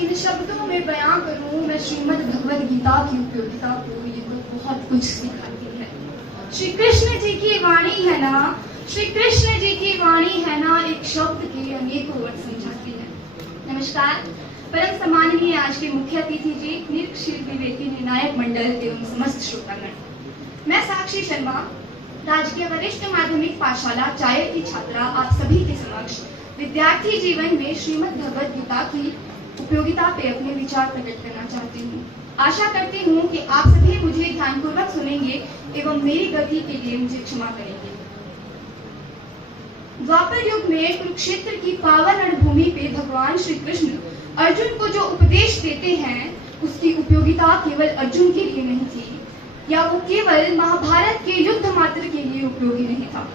किन शब्दों में बयां करूं मैं श्रीमद् भगवद गीता की उपयोगिता को। ये तो बहुत कुछ सिखाती है। श्री कृष्ण जी की वाणी है ना, श्री कृष्ण जी की वाणी है ना, एक शब्द के अनेकों अर्थ समझाती है। नमस्कार। परम सम्माननीय आज के मुख्य अतिथि जी, निरीक्षित विवेकी निर्णायक मंडल एवं समस्त श्रोतागण। मैं साक्षी शर्मा, राजकीय वरिष्ठ माध्यमिक पाठशाला चायल की छात्रा, आप सभी के समक्ष विद्यार्थी जीवन में श्रीमद् भगवद गीता की उपयोगिता पे अपने विचार प्रकट करना चाहती हूँ। आशा करती हूँ कि आप सभी मुझे ध्यानपूर्वक सुनेंगे एवं मेरी गति के लिए मुझे क्षमा करेंगे। द्वापर युग में कुरुक्षेत्र की पावन रणभूमि पे भगवान श्री कृष्ण अर्जुन को जो उपदेश देते हैं, उसकी उपयोगिता केवल अर्जुन के लिए नहीं थी, या वो केवल महाभारत के युद्ध मात्र के लिए उपयोगी नहीं था।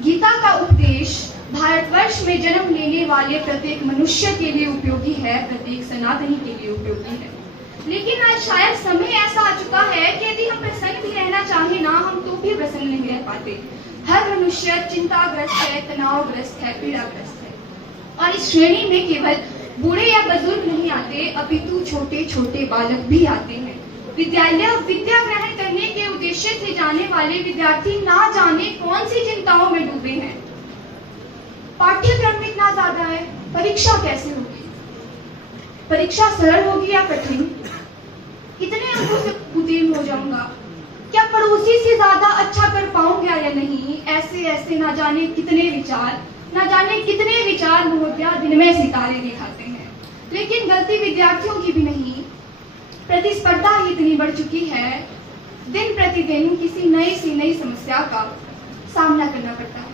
गीता का उपदेश भारतवर्ष में जन्म लेने वाले प्रत्येक मनुष्य के लिए उपयोगी है, प्रत्येक सनातनी के लिए उपयोगी है। लेकिन आज शायद समय ऐसा आ चुका है कि यदि हम प्रसन्न भी रहना चाहे ना, हम तो भी प्रसन्न नहीं रह पाते। हर मनुष्य चिंताग्रस्त है, तनावग्रस्त है, पीड़ाग्रस्त है। और इस श्रेणी में केवल बूढ़े या बुजुर्ग नहीं आते, अपितु छोटे छोटे बालक भी आते हैं। विद्यालय विद्या ग्रहण करने के उद्देश्य से जाने वाले विद्यार्थी ना जाने कौन सी चिंताओं में डूबे हैं। पाठ्यक्रम इतना ज्यादा है, परीक्षा कैसे होगी, परीक्षा सरल होगी या कठिन, कितने अंकों से उत्तीर्ण हो जाऊंगा, क्या पड़ोसी से ज्यादा अच्छा कर पाऊंगा या नहीं। ऐसे ऐसे ना जाने कितने विचार महोदया दिन में सितारे दिखाते हैं। लेकिन गलती विद्यार्थियों की भी नहीं। प्रतिस्पर्धा इतनी बढ़ चुकी है, दिन प्रतिदिन किसी नई से नई समस्या का सामना करना पड़ता है।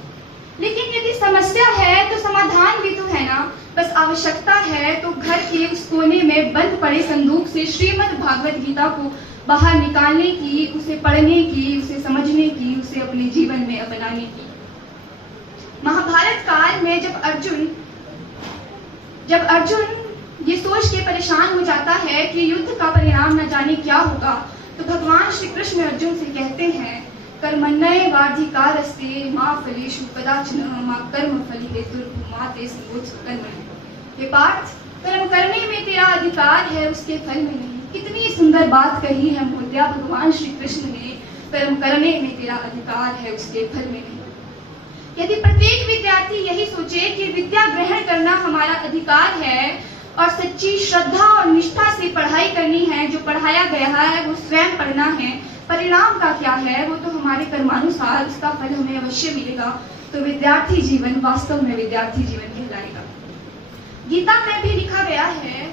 लेकिन यदि समस्या है तो समाधान भी तो है ना। बस आवश्यकता है तो घर के उस कोने में बंद पड़े संदूक से श्रीमद् भागवत गीता को बाहर निकालने की, उसे पढ़ने की, उसे समझने की, उसे अपने जीवन में अपनाने की। महाभारत काल में जब अर्जुन ये सोच के परेशान हो जाता है कि युद्ध का परिणाम न जाने क्या होगा, तो भगवान श्री कृष्ण अर्जुन से कहते हैं, कर्मण्येवाधिकारस्ते मा फलेषु कदाचन मा कर्मफले हेतुर्भूः मा ते संगोत्सव कर्मणि। हे पार्थ, कर्म करने में तेरा अधिकार है, उसके फल में नहीं। कितनी सुंदर बात कही है महोदया भगवान श्री कृष्ण ने, कर्म करने में तेरा अधिकार है, उसके फल में नहीं। यदि प्रत्येक विद्यार्थी यही सोचे कि विद्या ग्रहण करना हमारा अधिकार है और सच्ची श्रद्धा और निष्ठा से पढ़ाई करनी है, जो पढ़ाया गया है वो स्वयं पढ़ना है, परिणाम का क्या है वो तो हमारे कर्मानुसार उसका फल हमें अवश्य मिलेगा, तो विद्यार्थी जीवन वास्तव में विद्यार्थी जीवन कहलाएगा। गीता में भी लिखा गया है,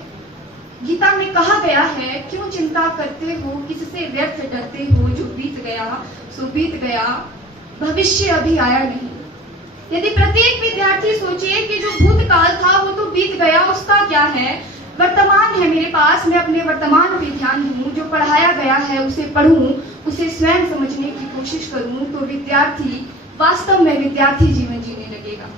गीता में कहा गया है, क्यों चिंता करते हो, किससे व्यर्थ डरते हो, जो बीत गया सो बीत गया, भविष्य अभी आया नहीं। यदि प्रत्येक विद्यार्थी सोचे कि जो भूतकाल था वो तो बीत गया, उसका क्या है, वर्तमान है मेरे पास, मैं अपने वर्तमान पे ध्यान दूं, जो पढ़ाया गया है उसे पढ़ूं, उसे स्वयं समझने की कोशिश करूं, तो विद्यार्थी वास्तव में विद्यार्थी जीवन जीने लगेगा।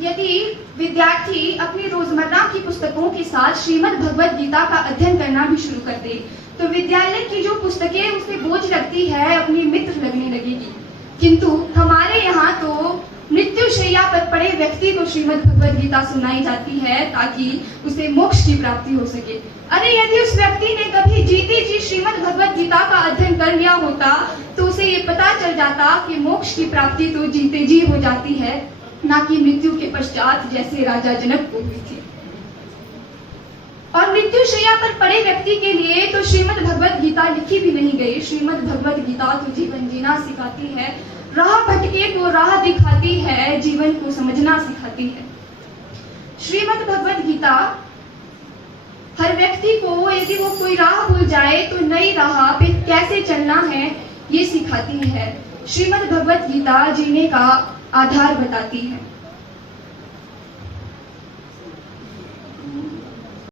यदि विद्यार्थी अपनी रोजमर्रा की पुस्तकों के साथ श्रीमद् भगवद गीता का अध्ययन करना भी शुरू कर दे, तो विद्यालय की जो पुस्तकें उसे बोझ लगती है, अपनी मित्र लगने लगेगी। किंतु हमारे यहाँ तो मृत्युशैया पर पड़े व्यक्ति को श्रीमद् भगवद गीता सुनाई जाती है ताकि उसे मोक्ष की प्राप्ति हो सके। अरे यदि उस व्यक्ति ने कभी जीते जी श्रीमद् भगवद गीता का अध्ययन कर लिया होता तो उसे ये पता चल जाता कि मोक्ष की प्राप्ति तो जीते जी हो जाती है, ना कि मृत्यु के पश्चात जैसे राजा जनक को हुई थी। और मृत्युशैया पर पड़े व्यक्ति के लिए तो श्रीमद् भगवद गीता लिखी भी नहीं गई। श्रीमद् भगवद गीता तो जीवन जीना सिखाती है, राह भटके को राह दिखाती है, जीवन को समझना सिखाती है। श्रीमद् भगवद गीता हर व्यक्ति को यदि वो कोई राह भूल जाए तो नई राह पे कैसे चलना है ये सिखाती है। श्रीमद् भगवद गीता जीने का आधार बताती है।